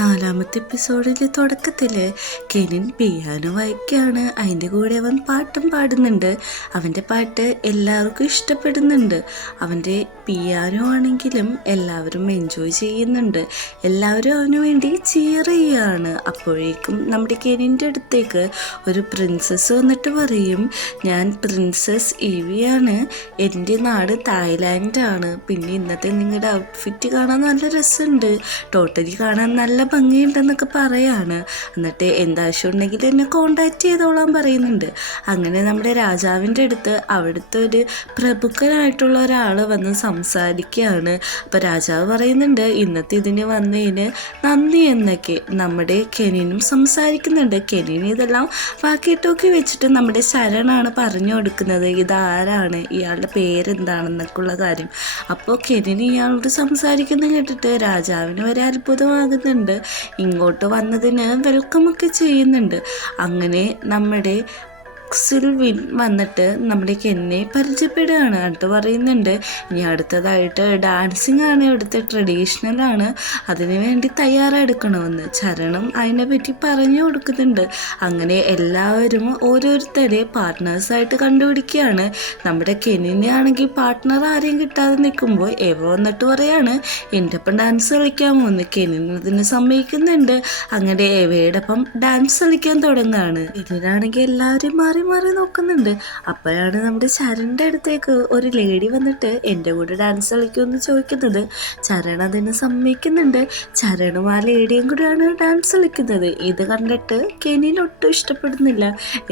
നാലാമത്തെ എപ്പിസോഡിൽ തുടക്കത്തിൽ കെനിൻ പിയാനോ വായിക്കുകയാണ്. അതിൻ്റെ കൂടെ അവൻ പാട്ടും പാടുന്നുണ്ട്. അവൻ്റെ പാട്ട് എല്ലാവർക്കും ഇഷ്ടപ്പെടുന്നുണ്ട്. അവൻ്റെ പിയാനോ ആണെങ്കിലും എല്ലാവരും എൻജോയ് ചെയ്യുന്നുണ്ട്. എല്ലാവരും അവന് വേണ്ടി ചിയർ ചെയ്യുകയാണ്. അപ്പോഴേക്കും നമ്മുടെ കെനിൻ്റെ അടുത്തേക്ക് ഒരു പ്രിൻസസ് വന്നിട്ട് പറയും, ഞാൻ പ്രിൻസസ് ഇവിയാണ്, എൻ്റെ നാട് തായ്ലാൻഡാണ്. പിന്നെ ഇന്നത്തെ നിങ്ങളുടെ ഔട്ട്ഫിറ്റ് കാണാൻ നല്ല രസമുണ്ട്, ടോട്ടലി കാണാൻ നല്ല ഭംഗിയുണ്ടെന്നൊക്കെ പറയാണ്. എന്നിട്ട് എന്താവശ്യം ഉണ്ടെങ്കിൽ എന്നെ കോണ്ടാക്ട് ചെയ്തോളാൻ പറയുന്നുണ്ട്. അങ്ങനെ നമ്മുടെ രാജാവിൻ്റെ അടുത്ത് അവിടുത്തെ ഒരു പ്രമുഖനായിട്ടുള്ള ഒരാൾ വന്ന് സംസാരിക്കുകയാണ്. അപ്പോൾ രാജാവ് പറയുന്നുണ്ട്, ഇന്നത്തെ ഇതിന് വന്നതിന് നന്ദി എന്നൊക്കെ. നമ്മുടെ കെനിനും സംസാരിക്കുന്നുണ്ട്. കെനിന് ഇതെല്ലാം വാക്കിട്ടോക്കി വെച്ചിട്ട് നമ്മുടെ ശരണാണ് പറഞ്ഞു കൊടുക്കുന്നത്, ഇതാരാണ്, ഇയാളുടെ പേരെന്താണെന്നൊക്കെ ഉള്ള കാര്യം. അപ്പോൾ കെനിന് ഇയാളോട് സംസാരിക്കുന്നത് കേട്ടിട്ട് രാജാവിന് വരെ അത്ഭുതമാകുന്നുണ്ട്. ഇങ്ങോട്ട് വന്നതിന് വെൽക്കമൊക്കെ ചെയ്യുന്നുണ്ട്. അങ്ങനെ നമ്മുടെ സിൽവിൻ വന്നിട്ട് നമ്മുടെ കെന്നെ പരിചയപ്പെടുകയാണ്. എന്നിട്ട് പറയുന്നുണ്ട്, ഇനി അടുത്തതായിട്ട് ഡാൻസിങ് ആണ്, ഇവിടുത്തെ ട്രഡീഷണലാണ്, അതിനു വേണ്ടി തയ്യാറെടുക്കണമെന്ന് ചരണം അതിനെപ്പറ്റി പറഞ്ഞു കൊടുക്കുന്നുണ്ട്. അങ്ങനെ എല്ലാവരും ഓരോരുത്തരെ പാർട്ട്നേഴ്സായിട്ട് കണ്ടുപിടിക്കുകയാണ്. നമ്മുടെ കെന്നിനെ ആണെങ്കിൽ പാർട്ട്ണർ ആരെയും കിട്ടാതെ നിൽക്കുമ്പോൾ എവ വന്നിട്ട് പറയാണ്, എൻ്റെ ഒപ്പം ഡാൻസ് കളിക്കാമോ എന്ന്. കെന്നിന് സമ്മതിക്കുന്നുണ്ട്. അങ്ങനെ എവയുടെ ഒപ്പം ഡാൻസ് കളിക്കാൻ തുടങ്ങുകയാണ്. ഇതിനാണെങ്കിൽ എല്ലാവരും മാറി നോക്കുന്നുണ്ട്. അപ്പോഴാണ് നമ്മുടെ ചരണിൻ്റെ അടുത്തേക്ക് ഒരു ലേഡി വന്നിട്ട് എൻ്റെ കൂടെ ഡാൻസ് കളിക്കുമെന്ന് ചോദിക്കുന്നത്. ചരൺ അതിന് സമ്മതിക്കുന്നുണ്ട്. ചരണും ആ ലേഡിയും കൂടെയാണ് ഡാൻസ് കളിക്കുന്നത്. ഇത് കണ്ടിട്ട് കെനിന് ഒട്ടും ഇഷ്ടപ്പെടുന്നില്ല.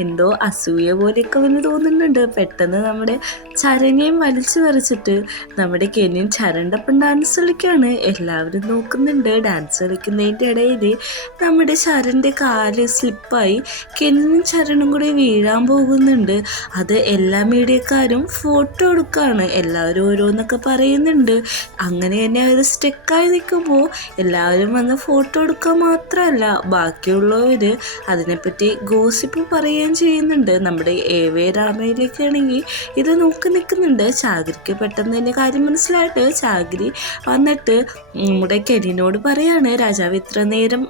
എന്തോ അസൂയ പോലെയൊക്കെ അവന് തോന്നുന്നുണ്ട്. പെട്ടെന്ന് നമ്മുടെ ചരനെയും വലിച്ചു പറിച്ചിട്ട് നമ്മുടെ കെനിൻ ചരണിൻ്റെ ഒപ്പം ഡാൻസ് കളിക്കുകയാണ്. എല്ലാവരും നോക്കുന്നുണ്ട്. ഡാൻസ് കളിക്കുന്നതിൻ്റെ ഇടയിൽ നമ്മുടെ ചരണിൻ്റെ കാല് സ്ലിപ്പായി കെനിനും ചരണും കൂടി വീഴാൻ പോകുന്നുണ്ട്. അത് എല്ലാ മീഡിയക്കാരും ഫോട്ടോ എടുക്കുകയാണ്. എല്ലാവരും ഓരോന്നൊക്കെ പറയുന്നുണ്ട്. അങ്ങനെ തന്നെ അവർ സ്റ്റെക്കായി നിൽക്കുമ്പോൾ എല്ലാവരും വന്ന് ഫോട്ടോ എടുക്കുക മാത്രമല്ല, ബാക്കിയുള്ളവർ അതിനെപ്പറ്റി ഗോസിപ്പ് പറയുകയും ചെയ്യുന്നുണ്ട്. നമ്മുടെ എവേ രാമയിലേക്കാണെങ്കിൽ ഇത് നോക്കി നിൽക്കുന്നുണ്ട്. ചാഗരിക്ക് പെട്ടെന്ന് തന്നെ കാര്യം മനസ്സിലായിട്ട് ചാഗരി വന്നിട്ട് നമ്മുടെ കെനിനോട് പറയാണ്, രാജാവ് ഇത്ര നേരം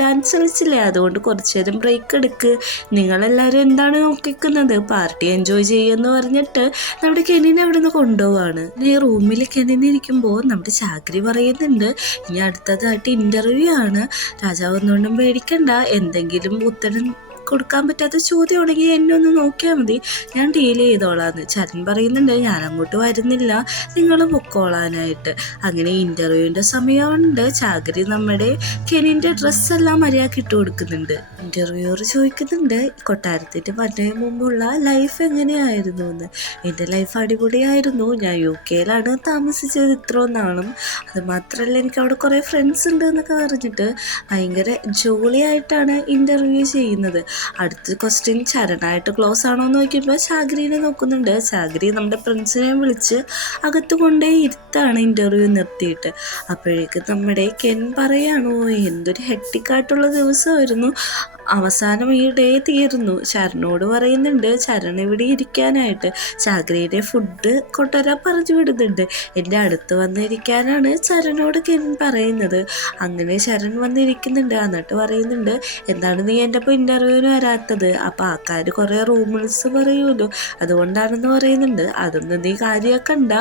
ഡാൻസ് കളിച്ചില്ലേ, അതുകൊണ്ട് കുറച്ചു നേരം ബ്രേക്ക് എടുക്ക്, നിങ്ങളെല്ലാവരും എന്താണ് നോക്കിക്കുന്നത്, പാർട്ടി എൻജോയ് ചെയ്യുമെന്ന് പറഞ്ഞിട്ട് നമ്മുടെ കെനിനെ അവിടെ നിന്ന് കൊണ്ടുപോവാണ്. ഈ റൂമിൽ കെനിന് ഇരിക്കുമ്പോൾ നമ്മുടെ ചാകരി പറയുന്നുണ്ട്, ഇനി അടുത്തതായിട്ട് ഇൻ്റർവ്യൂ ആണ്, രാജാവ് ഒന്നുകൊണ്ടും പേടിക്കണ്ട, എന്തെങ്കിലും ഉത്തരം കൊടുക്കാൻ പറ്റാത്ത ചോദ്യമാണെങ്കിൽ എന്നെ ഒന്ന് നോക്കിയാൽ മതി, ഞാൻ ഡീൽ ചെയ്തോളാന്ന്. ചരൺ പറയുന്നുണ്ട്, ഞാൻ അങ്ങോട്ട് വരുന്നില്ല, നിങ്ങൾ പൊക്കോളാനായിട്ട്. അങ്ങനെ ഇൻ്റർവ്യൂവിൻ്റെ സമയമുണ്ട്. ചാകരി നമ്മുടെ കെനിൻ്റെ ഡ്രസ്സെല്ലാം മര്യാദക്ക് ഇട്ട് കൊടുക്കുന്നുണ്ട്. ഇൻ്റർവ്യൂവർ ചോദിക്കുന്നുണ്ട്, കൊട്ടാരത്തിൻ്റെ വന്നതിന് മുമ്പുള്ള ലൈഫ് എങ്ങനെയായിരുന്നു എന്ന്. എൻ്റെ ലൈഫ് അടിപൊളിയായിരുന്നു, ഞാൻ UK താമസിച്ചത് ഇത്രയും നാളും, അത് മാത്രമല്ല എനിക്ക് അവിടെ കുറേ ഫ്രണ്ട്സ് ഉണ്ട് എന്നൊക്കെ പറഞ്ഞിട്ട് ഭയങ്കര ജോളിയായിട്ടാണ് ഇൻ്റർവ്യൂ ചെയ്യുന്നത്. അടുത്ത ക്വസ്റ്റ്യൻ ചരണായിട്ട് ക്ലോസ് ആണോ എന്ന് നോക്കിയപ്പോൾ ചാഗരിനെ നോക്കുന്നുണ്ട്. ചാഗരി നമ്മുടെ പ്രിൻസിനെ വിളിച്ച് അകത്ത് കൊണ്ടേ ഇരുത്താണ് ഇൻ്റർവ്യൂ നിർത്തിയിട്ട്. അപ്പോഴേക്ക് നമ്മുടെ കെൻ പറയാണോ, എന്തൊരു ഹെക്ടിക്കായിട്ടുള്ള ദിവസമായിരുന്നു, അവസാനം ഈ ഡേ തീർന്നു. ചരണോട് പറയുന്നുണ്ട് ചരൺ ഇവിടെ ഇരിക്കാനായിട്ട്. ചാഗരിയുടെ ഫുഡ് കൊണ്ടുവരാൻ പറഞ്ഞു വിടുന്നുണ്ട്. എൻ്റെ അടുത്ത് വന്നിരിക്കാനാണ് ചരണോട് കെൻ പറയുന്നത്. അങ്ങനെ ചരൺ വന്നിരിക്കുന്നുണ്ട്. എന്നിട്ട് പറയുന്നുണ്ട്, എന്താണ് നീ എൻ്റെ ഇപ്പോൾ ഇൻ്റർവ്യൂവിന് വരാത്തത്, അപ്പോൾ ആൾക്കാർ കുറേ റൂമേഴ്സ് പറയുമല്ലോ, അതുകൊണ്ടാണെന്ന് പറയുന്നുണ്ട്. അതൊന്നും നീ കാര്യമാക്കണ്ട,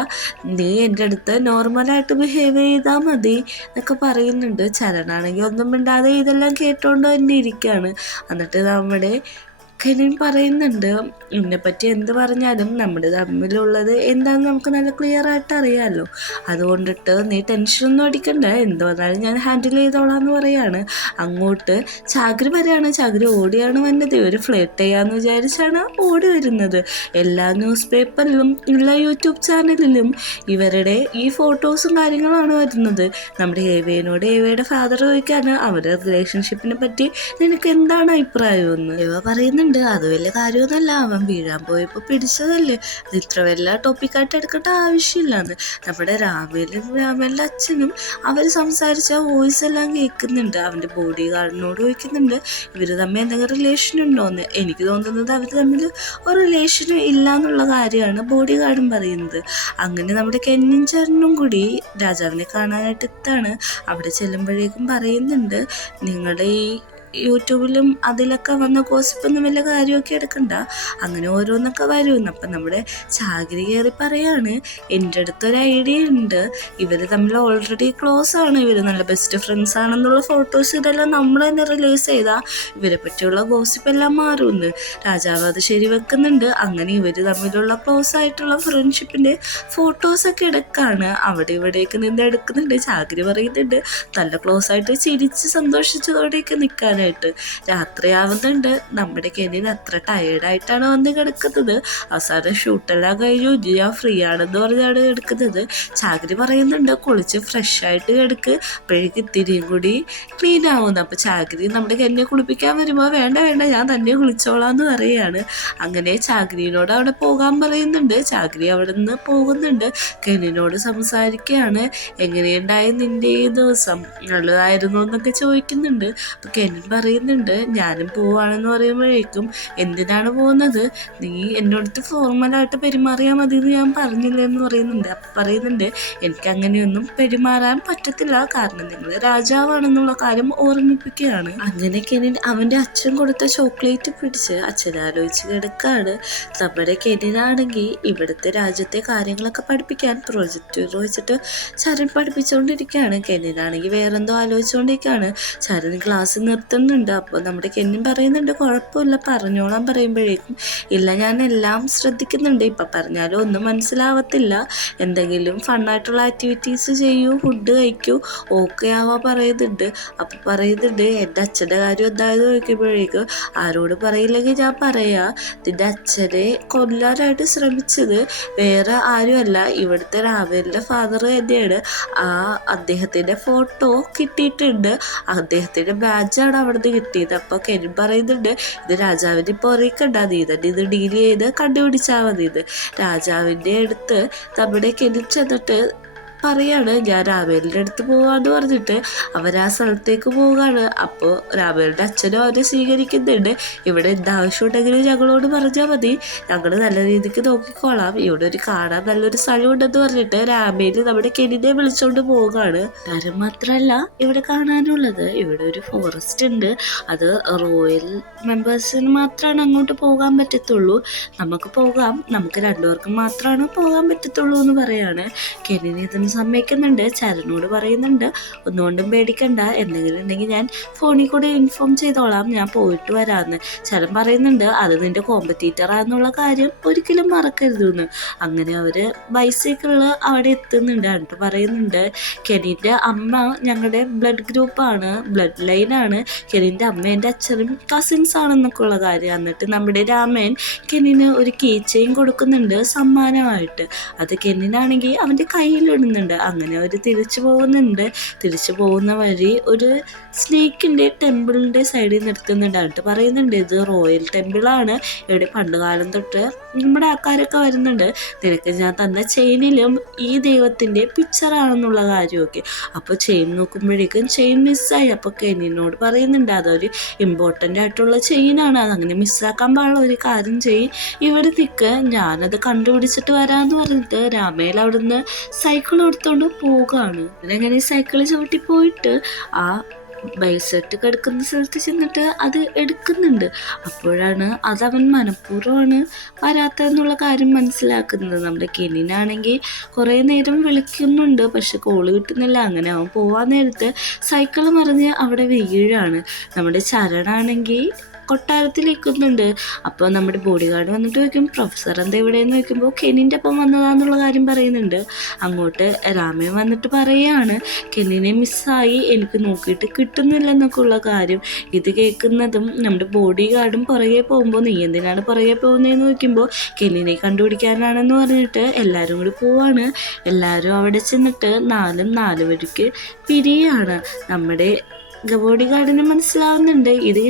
നീ എൻ്റെ അടുത്ത് നോർമലായിട്ട് ബിഹേവ് ചെയ്താൽ മതി എന്നൊക്കെ പറയുന്നുണ്ട്. ചരണാണെങ്കിൽ ഒന്നും മിണ്ടാതെ ഇതെല്ലാം കേട്ടോണ്ട് തന്നെ ഇരിക്കുകയാണ്. എന്നിട്ട് നമ്മുടെ കെനിൻ പറയുന്നുണ്ട്, ഇതിനെപ്പറ്റി എന്ത് പറഞ്ഞാലും നമ്മൾ തമ്മിലുള്ളത് എന്താണെന്ന് നമുക്ക് നല്ല ക്ലിയർ ആയിട്ട് അറിയാമല്ലോ, അതുകൊണ്ടിട്ട് നീ ടെൻഷനൊന്നും അടിക്കണ്ട, എന്ത് വന്നാലും ഞാൻ ഹാൻഡിൽ ചെയ്തോളാം എന്ന് പറയാണ്. അങ്ങോട്ട് ചാകരി വരെയാണ്. ചാകരി ഓടിയാണ് വന്നത്. ഇവർ ഫ്ലേർട്ട് ചെയ്യാമെന്ന് വിചാരിച്ചാണ് ഓടി വരുന്നത്. എല്ലാ ന്യൂസ് പേപ്പറിലും എല്ലാ യൂട്യൂബ് ചാനലിലും ഇവരുടെ ഈ ഫോട്ടോസും കാര്യങ്ങളാണ് വരുന്നത്. നമ്മുടെ ഏവേനോട് ഏവയുടെ ഫാദർ ചോദിക്കാണ് അവരുടെ റിലേഷൻഷിപ്പിനെ പറ്റി നിനക്ക് എന്താണ് അഭിപ്രായമെന്ന്. ഇവ പറയുന്നുണ്ട്, പറയുന്നുണ്ട് അത് വലിയ കാര്യമൊന്നുമല്ല, അവൻ വീഴാൻ പോയപ്പോൾ പിടിച്ചതല്ലേ, അത് ഇത്ര വലിയ ടോപ്പിക്കായിട്ട് എടുക്കേണ്ട ആവശ്യമില്ലാന്ന്. നമ്മുടെ രാമേലിൻ്റെ അച്ഛനും അവർ സംസാരിച്ച വോയിസ് എല്ലാം കേൾക്കുന്നുണ്ട്. അവൻ്റെ ബോഡി ഗാർഡിനോട് ചോദിക്കുന്നുണ്ട് ഇവർ തമ്മിൽ എന്തെങ്കിലും റിലേഷൻ ഉണ്ടോയെന്ന്. എനിക്ക് തോന്നുന്നത് അവർ തമ്മിൽ ഒരു റിലേഷനും ഇല്ല എന്നുള്ള കാര്യമാണ് ബോഡി ഗാർഡും പറയുന്നത്. അങ്ങനെ നമ്മുടെ കെന്നും ചേട്ടനും കൂടി രാജാവിനെ കാണാനായിട്ട് എത്താണ്. അവിടെ ചെല്ലുമ്പോഴേക്കും പറയുന്നുണ്ട് നിങ്ങളുടെ ഈ യൂട്യൂബിലും അതിലൊക്കെ വന്ന ഗോസിപ്പൊന്നും വലിയ കാര്യമൊക്കെ എടുക്കണ്ട, അങ്ങനെ ഓരോന്നൊക്കെ വരുമെന്ന്. അപ്പം നമ്മുടെ ചാകിരി കയറി പറയാണ് എൻ്റെ അടുത്തൊരു ഐഡിയ ഉണ്ട്, ഇവർ തമ്മിൽ ഓൾറെഡി ക്ലോസ് ആണ്, ഇവർ നല്ല ബെസ്റ്റ് ഫ്രണ്ട്സ് ആണെന്നുള്ള ഫോട്ടോസ് ഇതെല്ലാം നമ്മൾ തന്നെ റിലീസ് ചെയ്താൽ ഇവരെ പറ്റിയുള്ള ഗോസിപ്പ് എല്ലാം മാറുമെന്ന്. രാജാവ് അത് ശരിവെക്കുന്നുണ്ട്. അങ്ങനെ ഇവർ തമ്മിലുള്ള ക്ലോസ് ആയിട്ടുള്ള ഫ്രണ്ട്ഷിപ്പിൻ്റെ ഫോട്ടോസൊക്കെ എടുക്കാണ്. അവിടെ ഇവിടേക്ക് നിന്ന് എടുക്കുന്നുണ്ട്. ചാകിരി പറയുന്നുണ്ട് നല്ല ക്ലോസ് ആയിട്ട് ചിരിച്ച് സന്തോഷിച്ചതോടെയൊക്കെ നിൽക്കാനായിട്ട്. രാത്രിയാവുന്നുണ്ട്. നമ്മുടെ കെനിൻ അത്ര ടയേർഡായിട്ടാണ് വന്ന് കിടക്കുന്നത്. അവസാനം ഷൂട്ടെല്ലാം കഴിഞ്ഞു, ഞാൻ ഫ്രീ ആണെന്ന് പറഞ്ഞാണ് കിടക്കുന്നത്. ചാകിരി പറയുന്നുണ്ട് കുളിച്ച് ഫ്രഷ് ആയിട്ട് കിടക്ക്, അപ്പോഴേക്ക് ഇത്തിരിയും കൂടി ക്ലീൻ ആവുന്നു. അപ്പോൾ ചാകിരി നമ്മുടെ കെന്നിനെ കുളിപ്പിക്കാൻ വരുമ്പോൾ വേണ്ട ഞാൻ തന്നെ കുളിച്ചോളാം എന്ന് പറയുകയാണ്. അങ്ങനെ ചാകിരിനോട് അവിടെ പോകാൻ പറയുന്നുണ്ട്. ചാകിരി അവിടെ നിന്ന് പോകുന്നുണ്ട്. കെനിനോട് സംസാരിക്കുകയാണ്, എങ്ങനെയുണ്ടായി നിൻ്റെ ഈ ദിവസം, നല്ലതായിരുന്നു എന്നൊക്കെ ചോദിക്കുന്നുണ്ട്. അപ്പോൾ കെനിൻ പറയുന്നുണ്ട് ഞാനും പോവാണെന്ന് പറയുമ്പോഴേക്കും എന്തിനാണ് പോകുന്നത്, നീ എന്നോടത്ത് ഫോർമലായിട്ട് പെരുമാറിയാൽ മതി എന്ന് ഞാൻ പറഞ്ഞില്ല എന്ന് പറയുന്നുണ്ട്. അപ്പം പറയുന്നുണ്ട് എനിക്ക് അങ്ങനെയൊന്നും പെരുമാറാൻ പറ്റത്തില്ല, കാരണം നിങ്ങൾ രാജാവാണെന്നുള്ള കാര്യം ഓർമ്മിപ്പിക്കുകയാണ്. അങ്ങനെ കെനിൻ അവൻ്റെ അച്ഛൻ കൊടുത്ത ചോക്ലേറ്റ് പിടിച്ച് അച്ഛനാലോചിച്ച് കിടക്കാണ്. നമ്മുടെ കെനിനാണെങ്കിൽ ഇവിടുത്തെ രാജ്യത്തെ കാര്യങ്ങളൊക്കെ പഠിപ്പിക്കാൻ പ്രൊജക്റ്റ് വെച്ചിട്ട് ചരൺ പഠിപ്പിച്ചുകൊണ്ടിരിക്കുകയാണ്. കെനിനാണെങ്കിൽ വേറെന്തോ ആലോചിച്ചുകൊണ്ടിരിക്കുകയാണ്. ചരൺ ക്ലാസ് നിർത്തുന്നുണ്ട്. അപ്പോൾ നമ്മുടെ കെന്നിൻ പറയുന്നുണ്ട് കുഴപ്പമില്ല പറഞ്ഞോളാൻ പറയുമ്പോഴേക്കും ഇല്ല ഞാൻ എല്ലാം ശ്രദ്ധിക്കുന്നുണ്ട്, ഇപ്പം പറഞ്ഞാലും ഒന്നും മനസ്സിലാവത്തില്ല, എന്തെങ്കിലും ഫണ്ണായിട്ടുള്ള ആക്ടിവിറ്റീസ് ചെയ്യൂ, ഫുഡ് കഴിക്കൂ, ഓക്കെ ആവാ പറയുന്നുണ്ട്. അപ്പോൾ പറയുന്നുണ്ട് എൻ്റെ അച്ഛൻ്റെ കാര്യം എന്തായെന്ന് ചോദിക്കുമ്പോഴേക്കും ആരോട് പറയില്ലെങ്കിൽ ഞാൻ പറയാം, നിൻ്റെ അച്ഛനെ കൊല്ലാനായിട്ട് ശ്രമിച്ചത് വേറെ ആരുമല്ല ഇവിടുത്തെ രാമേലിൻ്റെ ഫാദർ തന്നെയാണ്. അദ്ദേഹത്തിൻ്റെ ഫോട്ടോ കിട്ടിയിട്ടുണ്ട്, അദ്ദേഹത്തിൻ്റെ ബാഡ്ജാണ് അവിടുന്ന് കിട്ടിയത്. അപ്പോൾ കെനിൻ പറയുന്നുണ്ട് ഇത് രാജാവിൻ്റെ ഇപ്പോൾ അറിയിക്കണ്ട, നീ തന്നെ ഇത് ഡീൽ ചെയ്ത് കണ്ടുപിടിച്ചാൽ മതി. ഇത് രാജാവിൻ്റെ അടുത്ത് നമ്മുടെ കെനിൻ ചെന്നിട്ട് പറയാണ് ഞാൻ രാമേലിൻ്റെ അടുത്ത് പോവാന്ന് പറഞ്ഞിട്ട് അവർ ആ സ്ഥലത്തേക്ക് പോവുകയാണ്. അപ്പോൾ രാമേലിൻ്റെ അച്ഛനും അവരെ സ്വീകരിക്കുന്നുണ്ട്. ഇവിടെ എന്താവശ്യം ഉണ്ടെങ്കിലും ഞങ്ങളോട് പറഞ്ഞാൽ മതി, ഞങ്ങൾ നല്ല രീതിക്ക് നോക്കിക്കോളാം, ഇവിടെ ഒരു കാണാൻ നല്ലൊരു സ്ഥലമുണ്ടെന്ന് പറഞ്ഞിട്ട് രാമേലി നമ്മുടെ കെനിനെ വിളിച്ചുകൊണ്ട് പോവുകയാണ്. കാര്യം മാത്രമല്ല ഇവിടെ കാണാനുള്ളത്, ഇവിടെ ഒരു ഫോറസ്റ്റ് ഉണ്ട്, അത് റോയൽ മെമ്പേഴ്സിന് മാത്രമാണ് അങ്ങോട്ട് പോകാൻ പറ്റത്തുള്ളൂ, നമുക്ക് പോകാം, നമുക്ക് രണ്ടുപേർക്കും മാത്രമാണ് പോകാൻ പറ്റത്തുള്ളൂ എന്ന് പറയാണ്. കെനിനെ ഇതിന് സമ്മതിക്കുന്നുണ്ട്. ചരനോട് പറയുന്നുണ്ട് ഒന്നുകൊണ്ടും പേടിക്കണ്ട, എന്തെങ്കിലും ഉണ്ടെങ്കിൽ ഞാൻ ഫോണിൽ കൂടെ ഇൻഫോം ചെയ്തോളാം, ഞാൻ പോയിട്ട് വരാമെന്ന്. ചരൻ പറയുന്നുണ്ട് അത് നിൻ്റെ കോമ്പറ്റീറ്ററാന്നുള്ള കാര്യം ഒരിക്കലും മറക്കരുതെന്ന്. അങ്ങനെ അവർ ബൈസൈക്കിളിൽ അവിടെ എത്തുന്നുണ്ട്. എന്നിട്ട് പറയുന്നുണ്ട് കെനിൻ്റെ അമ്മ ഞങ്ങളുടെ ബ്ലഡ് ഗ്രൂപ്പാണ്, ബ്ലഡ് ലൈനാണ്, കെനിൻ്റെ അമ്മ എൻ്റെ അച്ഛനും കസിൻസ് ആണെന്നൊക്കെ ഉള്ള കാര്യം. എന്നിട്ട് നമ്മുടെ രാമൻ കെനിന് ഒരു കീ ചെയിൻ കൊടുക്കുന്നുണ്ട് സമ്മാനമായിട്ട്. അത് കെനിനാണെങ്കിൽ അവൻ്റെ കയ്യിലിടുന്നുണ്ട്. അങ്ങനെ അവർ തിരിച്ചു പോകുന്നുണ്ട്. തിരിച്ചു പോകുന്ന വഴി ഒരു സ്നേക്കിൻ്റെ ടെമ്പിളിൻ്റെ സൈഡിൽ നിർത്തുന്നുണ്ട്. എന്നിട്ട് പറയുന്നുണ്ട് ഇത് റോയൽ ടെമ്പിളാണ്, ഇവിടെ പണ്ടുകാലം തൊട്ട് നമ്മുടെ ആൾക്കാരൊക്കെ വരുന്നുണ്ട്, നിനക്ക് ഞാൻ തന്ന ചെയിനിലും ഈ ദൈവത്തിൻ്റെ പിക്ചറാണെന്നുള്ള കാര്യമൊക്കെ. അപ്പോൾ ചെയിൻ നോക്കുമ്പോഴേക്കും ചെയിൻ മിസ്സായി. അപ്പോൾ കെനിനോട് പറയുന്നുണ്ട് അതൊരു ഇമ്പോർട്ടൻ്റ് ആയിട്ടുള്ള ചെയിനാണ്, അതങ്ങനെ മിസ്സാക്കാൻ പാടുള്ള ഒരു കാര്യം ചെയ്യും, ഇവിടെ നിൽക്ക് ഞാനത് കണ്ടുപിടിച്ചിട്ട് വരാമെന്ന് പറഞ്ഞിട്ട് രാമേൽ അവിടുന്ന് സൈക്കിൾ എടുത്തുകൊണ്ട് പോവുകയാണ്. അങ്ങനെ സൈക്കിൾ ചവിട്ടി പോയിട്ട് ആ ബൈസെറ്റ് കിടക്കുന്ന സ്ഥലത്ത് ചെന്നിട്ട് അത് എടുക്കുന്നുണ്ട്. അപ്പോഴാണ് അതവൻ മനഃപൂർവ്വമാണ് വരാത്തതെന്നുള്ള കാര്യം മനസ്സിലാക്കുന്നത്. നമ്മുടെ കെനിനാണെങ്കിൽ കുറേ നേരം വിളിക്കുന്നുണ്ട്, പക്ഷെ കോള് കിട്ടുന്നില്ല. അങ്ങനെ അവൻ പോവാൻ നേരത്ത് സൈക്കിൾ മറിഞ്ഞ് അവിടെ വീഴാണ്. നമ്മുടെ ചരണാണെങ്കിൽ കൊട്ടാരത്തിലേക്കുന്നുണ്ട്. അപ്പോൾ നമ്മുടെ ബോഡി ഗാർഡ് വന്നിട്ട് ചോദിക്കും പ്രൊഫസർ എന്താ ഇവിടെയെന്ന് ചോദിക്കുമ്പോൾ കെനിൻ്റെ ഒപ്പം വന്നതാന്നുള്ള കാര്യം പറയുന്നുണ്ട്. അങ്ങോട്ട് രാമൻ വന്നിട്ട് പറയുകയാണ് കെനിനെ മിസ്സായി, എനിക്ക് നോക്കിയിട്ട് കിട്ടുന്നില്ലെന്നൊക്കെ ഉള്ള കാര്യം. ഇത് കേൾക്കുന്നതും നമ്മുടെ ബോഡി ഗാർഡും പുറകെ പോകുമ്പോൾ നീ എന്തിനാണ് പുറകെ പോകുന്നതെന്ന് ചോദിക്കുമ്പോൾ കെനിനെ കണ്ടുപിടിക്കാനാണെന്ന് പറഞ്ഞിട്ട് എല്ലാവരും കൂടി പോവാണ്. എല്ലാവരും അവിടെ ചെന്നിട്ട് നാലും നാല് വഴിക്ക് പിരിയാണ്. നമ്മുടെ ബോഡി ഗാർഡിന് മനസ്സിലാവുന്നുണ്ട് ഇത്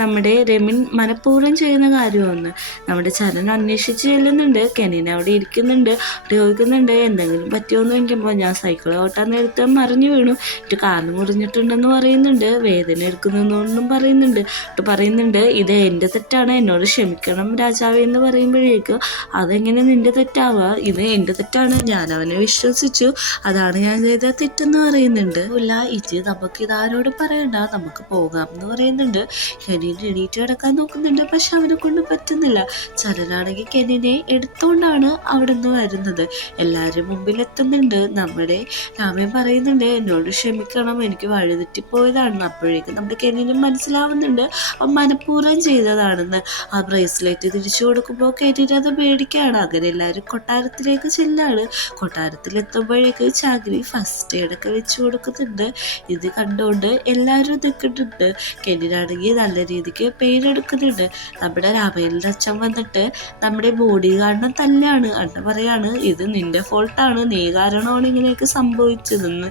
നമ്മുടെ രമിൻ മനഃപൂർവ്വം ചെയ്യുന്ന കാര്യമെന്ന്. നമ്മുടെ ചരൺ അന്വേഷിച്ച് ചെല്ലുന്നുണ്ട്. കെനിൻ അവിടെ ഇരിക്കുന്നുണ്ട്. ചോദിക്കുന്നുണ്ട് എന്തെങ്കിലും പറ്റിയോന്ന് ചോദിക്കുമ്പോൾ ഞാൻ സൈക്കിൾ ഓട്ടാൻ നേരത്തെ മറിഞ്ഞു വീണു, എന്നിട്ട് കാല് മുറിഞ്ഞിട്ടുണ്ടെന്ന് പറയുന്നുണ്ട്. വേദന എടുക്കുന്നൊന്നും പറയുന്നുണ്ട് ഇത് എൻ്റെ തെറ്റാണ്, എന്നോട് ക്ഷമിക്കണം രാജാവേ എന്ന് പറയുമ്പോഴേക്കും അതെങ്ങനെ നിൻ്റെ തെറ്റാവുക, ഇത് എൻ്റെ തെറ്റാണ്, ഞാൻ അവനെ വിശ്വസിച്ചു, അതാണ് ഞാൻ ചെയ്ത തെറ്റെന്ന് പറയുന്നുണ്ട്. ഇല്ല ഇത് നമുക്ക് ഇതാരോട് പറയണ്ട, നമുക്ക് പോകാം എന്ന് പറയുന്നുണ്ട്. കെനിൻ എണീറ്റ് കിടക്കാൻ നോക്കുന്നുണ്ട്. പക്ഷെ അവനെ കൊണ്ട് പറ്റുന്നില്ല. ചരനാണെങ്കിൽ കെനിനെ എടുത്തോണ്ടാണ് അവിടെ നിന്ന് വരുന്നത്. എല്ലാവരും മുമ്പിൽ എത്തുന്നുണ്ട്. നമ്മുടെ രാമൻ പറയുന്നുണ്ട് എന്നോട് ക്ഷമിക്കണം, എനിക്ക് വഴിതെറ്റിപ്പോയതാണെന്ന്. അപ്പോഴേക്കും നമ്മുടെ കെനിനും മനസ്സിലാവുന്നുണ്ട് അവൻ മനഃപൂർവ്വം ചെയ്തതാണെന്ന്. ആ ബ്രേസ്ലെറ്റ് തിരിച്ചു കൊടുക്കുമ്പോൾ കെനിൻ അത് പേടിക്കുകയാണ്. അങ്ങനെ എല്ലാവരും കൊട്ടാരത്തിലേക്ക് ചെല്ലാണ്. കൊട്ടാരത്തിലെത്തുമ്പോഴേക്ക് ചാഗ്രി ഫസ്റ്റ് എയ്ഡൊക്കെ വെച്ച് കൊടുക്കുന്നുണ്ട്. ഇത് കണ്ടുകൊണ്ട് എല്ലാവരും നിൽക്കുന്നുണ്ട്. കെനിനാണെങ്കിൽ നല്ല രീതിക്ക് പെയിൻ എടുക്കുന്നുണ്ട്. നമ്മുടെ രാമേലിൻ്റെ അച്ഛൻ വന്നിട്ട് നമ്മുടെ ബോഡി ഗാർഡിനെ തല്ലാണ്. അണ്ണ പറയാണ് ഇത് നിന്റെ ഫോൾട്ടാണ്, നീ കാരണമാണ് ഇങ്ങനെയൊക്കെ സംഭവിച്ചതെന്ന്.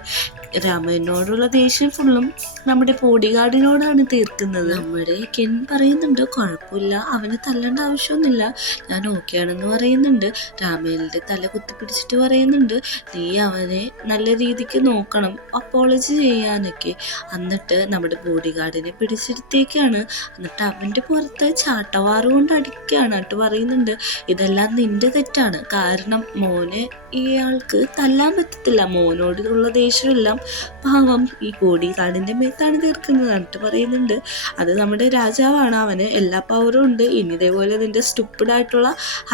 രാമനോടുള്ള ദേഷ്യം ഫുള്ളും നമ്മുടെ ബോഡി ഗാർഡിനോടാണ് തീർക്കുന്നത്. നമ്മുടെ കെൻ പറയുന്നുണ്ട് കുഴപ്പമില്ല, അവന് തല്ലേണ്ട ആവശ്യമൊന്നുമില്ല, ഞാൻ ഓക്കെയാണെന്ന് പറയുന്നുണ്ട്. രാമേലിൻ്റെ തല കുത്തിപ്പിടിച്ചിട്ട് പറയുന്നുണ്ട് നീ അവനെ നല്ല രീതിക്ക് നോക്കണം, അപ്പോളജി ചെയ്യാനൊക്കെ. എന്നിട്ട് നമ്മുടെ ബോഡി ഗാർഡിനെ പിടിച്ചെടുത്തേക്കാണ്. എന്നിട്ട് അവൻ്റെ പുറത്ത് ചാട്ടവാറ് കൊണ്ട് അടിക്കുകയാണ്. എന്നിട്ട് പറയുന്നുണ്ട് ഇതെല്ലാം നിന്റെ തെറ്റാണ്, കാരണം മോനെ ഇയാൾക്ക് തല്ലാൻ പറ്റത്തില്ല, മോനോടുള്ള ദേഷ്യമെല്ലാം പാവം ഈ ബോഡി ഗാർഡിൻ്റെ മേത്താണ് തീർക്കുന്നത്. എന്നിട്ട് പറയുന്നുണ്ട് അത് നമ്മുടെ രാജാവാണ്, അവന് എല്ലാ പവറും ഉണ്ട്, ഇനി ഇതേപോലെ നിന്റെ സ്റ്റുപ്പിഡായിട്ടുള്ള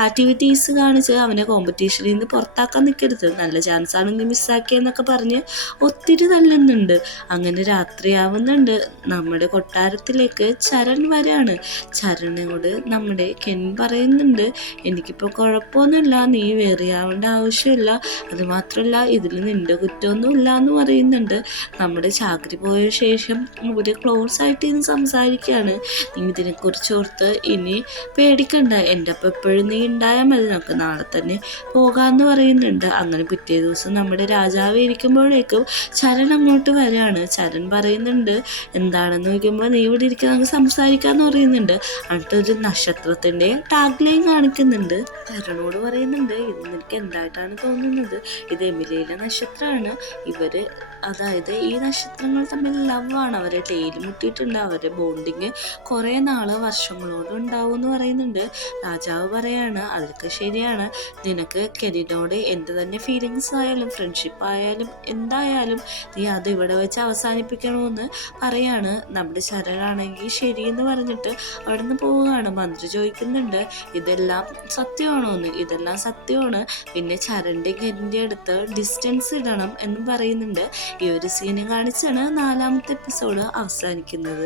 ആക്ടിവിറ്റീസ് കാണിച്ച് അവനെ കോമ്പറ്റീഷനിൽ നിന്ന് പുറത്താക്കാൻ നിൽക്കരുത്, നല്ല ചാൻസാണ് നീ മിസ്സാക്കിയെന്നൊക്കെ പറഞ്ഞ് ഒത്തിരി തല്ലുന്നുണ്ട്. അങ്ങനെ രാത്രിയാവുന്നുണ്ട്. നമ്മുടെ കൊട്ടാരത്തിലേക്ക് ചരൺ വരാണ്. ചരണിനോട് നമ്മുടെ കെൻ പറയുന്നുണ്ട് എനിക്കിപ്പോൾ കുഴപ്പമൊന്നുമില്ല, നീ വെറിയാവേണ്ട ആവശ്യമില്ല, അതുമാത്രമല്ല ഇതിൽ നിന്റെ കുറ്റമൊന്നുമില്ല എന്ന് പറയുന്നുണ്ട്. നമ്മുടെ ചാകരി പോയ ശേഷം ഇവിടെ ക്ലോസ് ആയിട്ട് ഇന്ന് സംസാരിക്കുകയാണ്. നീ ഇതിനെക്കുറിച്ച് ഓർത്ത് ഇനി പേടിക്കണ്ട, എൻ്റെ അപ്പം എപ്പോഴും നീ ഉണ്ടായാൽ മതി, നമുക്ക് നാളെ തന്നെ പോകാമെന്ന് പറയുന്നുണ്ട്. അങ്ങനെ പിറ്റേ ദിവസം നമ്മുടെ രാജാവ് ഇരിക്കുമ്പോഴേക്കും ചരൺ അങ്ങോട്ട് വരാണ്. ചരൺ പറയുന്നുണ്ട് എന്താണെന്ന് ചോദിക്കുമ്പോൾ നീ ഇവിടെ ഇരിക്കുക, നമുക്ക് സംസാരിക്കാമെന്ന് പറയുന്നുണ്ട്. എന്നിട്ടൊരു നക്ഷത്രത്തിൻ്റെ ടാഗ് ലൈൻ കാണിക്കുന്നുണ്ട്. ചരണോട് പറയുന്നുണ്ട് ഇത് നിനക്ക് എന്തായിട്ടാണ് തോന്നുന്നത്, ഇത് എമിലിയിലെ നക്ഷത്രമാണ്, ഇവര് അതായത് ഈ നക്ഷത്രങ്ങൾ തമ്മിൽ ലവാണ്, അവരെ ഡെയിലി മുട്ടിയിട്ടുണ്ട്, അവരുടെ ബോണ്ടിങ് കുറേ വർഷങ്ങളോട് ഉണ്ടാവും എന്ന് പറയുന്നുണ്ട്. രാജാവ് പറയാണ് അതൊക്കെ ശരിയാണ്, നിനക്ക് കെനിനോട് എന്ത് തന്നെ ഫീലിങ്സ് ആയാലും ഫ്രണ്ട്ഷിപ്പ് ആയാലും എന്തായാലും നീ അത് ഇവിടെ വെച്ച് അവസാനിപ്പിക്കണമെന്ന് പറയാണ്. നമ്മുടെ ശരണാണെങ്കിൽ ശരിയെന്ന് പറഞ്ഞിട്ട് അവിടെ നിന്ന് പോവുകയാണ്. മന്ത്രി ചോദിക്കുന്നുണ്ട് ഇതെല്ലാം സത്യമാണോ എന്ന്. ഇതെല്ലാം സത്യമാണ്, പിന്നെ ചരൻ്റെ കെനിൻ്റെ അടുത്ത് ഡിസ്റ്റൻസ് ഇടണം എന്നും പറയുന്നുണ്ട്. ഈ ഒരു സീന് കാണിച്ചാണ് 4ാമത്തെ എപ്പിസോഡ് അവസാനിക്കുന്നത്.